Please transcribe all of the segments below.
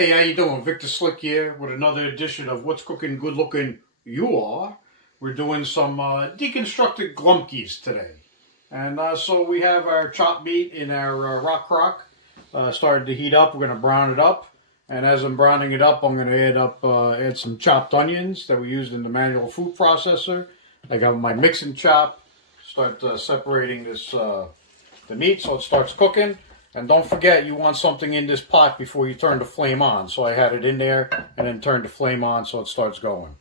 Hey, how you doing? Victor Slick here with another edition of What's Cooking Good Looking You Are. We're doing some deconstructed galumpkis today. And so we have our chopped meat in our rockcrock. Started to heat up. We're going to brown it up. And as I'm browning it up, I'm going to add some chopped onions that we used in the manual food processor. I got my mixing chop. Start separating this the meat so it starts cooking. And don't forget, you want something in this pot before you turn the flame on. So I had it in there and then turned the flame on so it starts going.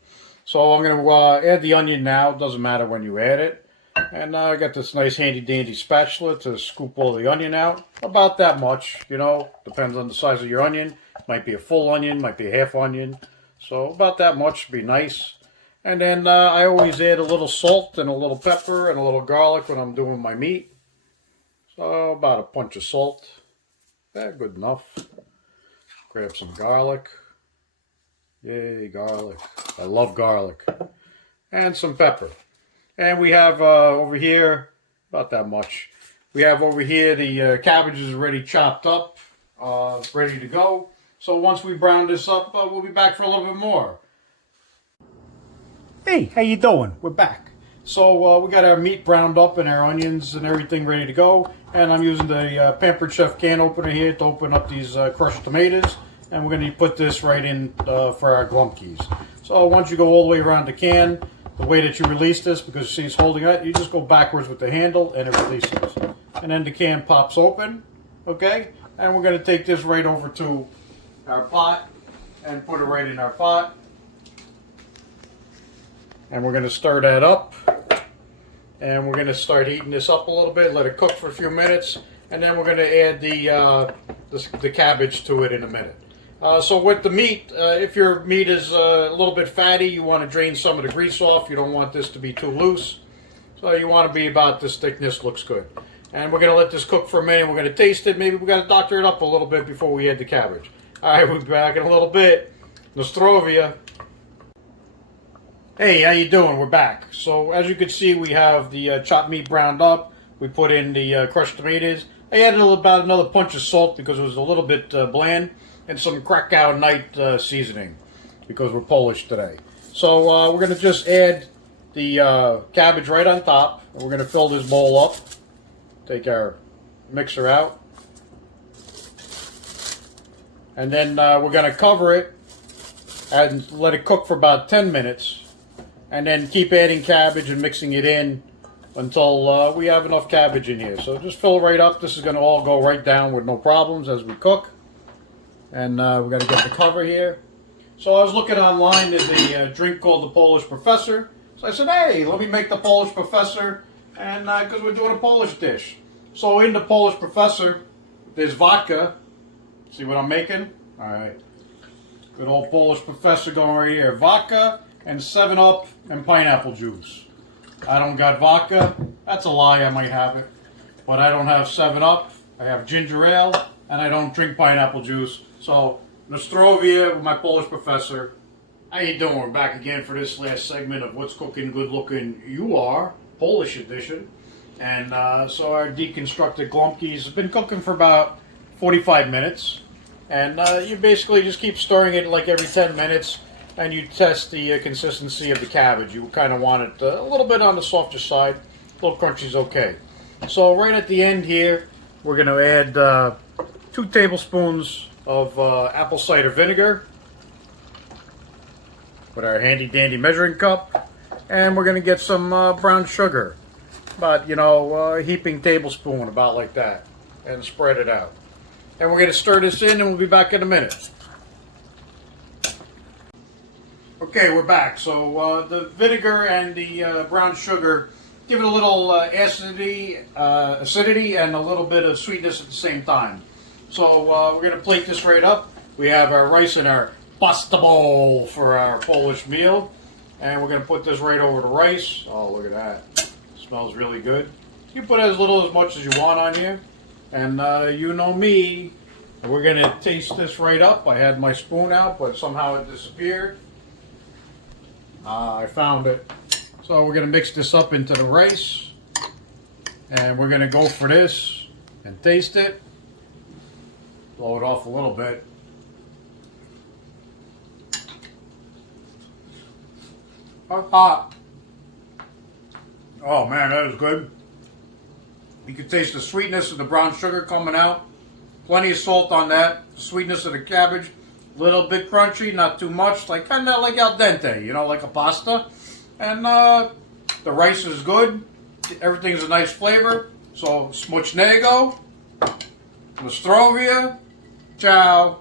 So I'm going to add the onion now. It doesn't matter when you add it. And I got this nice handy dandy spatula to scoop all the onion out. About that much, you know, depends on the size of your onion. Might be a full onion, might be a half onion. So about that much would be nice. And then I always add a little salt and a little pepper and a little garlic when I'm doing my meat. So about a punch of salt. Yeah, good enough. Grab some garlic. Yay, garlic. I love garlic. And some pepper. And we have over here, about that much. We have over here the cabbage is already chopped up, ready to go. So once we brown this up, we'll be back for a little bit more. Hey, how you doing? We're back. So we got our meat browned up and our onions and everything ready to go. And I'm using the Pampered Chef can opener here to open up these crushed tomatoes. And we're going to put this right in for our galumpkis. So once you go all the way around the can, the way that you release this, because see it's holding it, you just go backwards with the handle and it releases. And then the can pops open, okay? And we're going to take this right over to our pot and put it right in our pot. And we're going to stir that up. And we're going to start heating this up a little bit, let it cook for a few minutes, and then we're going to add the cabbage to it in a minute. So with the meat, if your meat is a little bit fatty, you want to drain some of the grease off. You don't want this to be too loose. So you want to be about this thickness, looks good. And we're going to let this cook for a minute. We're going to taste it. Maybe we got to doctor it up a little bit before we add the cabbage. All right, we'll be back in a little bit. Nostrovia. Hey, how you doing? We're back. So as you can see, we have the chopped meat browned up. We put in the crushed tomatoes. I added about another punch of salt because it was a little bit bland, and some Krakow night seasoning because we're Polish today. So we're going to just add the cabbage right on top. And we're going to fill this bowl up. Take our mixer out. And then we're going to cover it and let it cook for about 10 minutes. And then keep adding cabbage and mixing it in until we have enough cabbage in here. So just fill right up. This is going to all go right down with no problems as we cook. And we've got to get the cover here. So I was looking online, there's a drink called the Polish Professor. So I said, hey, let me make the Polish Professor, and because we're doing a Polish dish. So in the Polish Professor, there's vodka. See what I'm making? All right. Good old Polish Professor going right here. Vodka and 7-Up and pineapple juice. I don't got vodka. That's a lie, I might have it. But I don't have 7-Up. I have ginger ale, and I don't drink pineapple juice. So, Nostrovia with my Polish Professor. How you doing? We're back again for this last segment of What's Cooking Good Looking You Are, Polish edition. And so our deconstructed galumpkis have been cooking for about 45 minutes. And you basically just keep stirring it like every 10 minutes. And you test the consistency of the cabbage. You kind of want it a little bit on the softer side. A little crunchy is okay. So right at the end here, we're going to add 2 tablespoons of apple cider vinegar with our handy dandy measuring cup. And we're going to get some brown sugar. About, you know, a heaping tablespoon, about like that. And spread it out. And we're going to stir this in and we'll be back in a minute. Okay, we're back. So the vinegar and the brown sugar give it a little acidity and a little bit of sweetness at the same time. So we're going to plate this right up. We have our rice in our pasta bowl for our Polish meal. And we're going to put this right over the rice. Oh, look at that. It smells really good. You put as little as much as you want on here. And you know me. We're going to taste this right up. I had my spoon out, but somehow it disappeared. I found it. So we're going to mix this up into the rice. And we're going to go for this and taste it. Blow it off a little bit. Hot. Oh man, that is good. You can taste the sweetness of the brown sugar coming out. Plenty of salt on that. The sweetness of the cabbage. A little bit crunchy, not too much. Like kind of like al dente, you know, like a pasta. And the rice is good. Everything's a nice flavor. So, smucznego. Nostrovia. Ciao.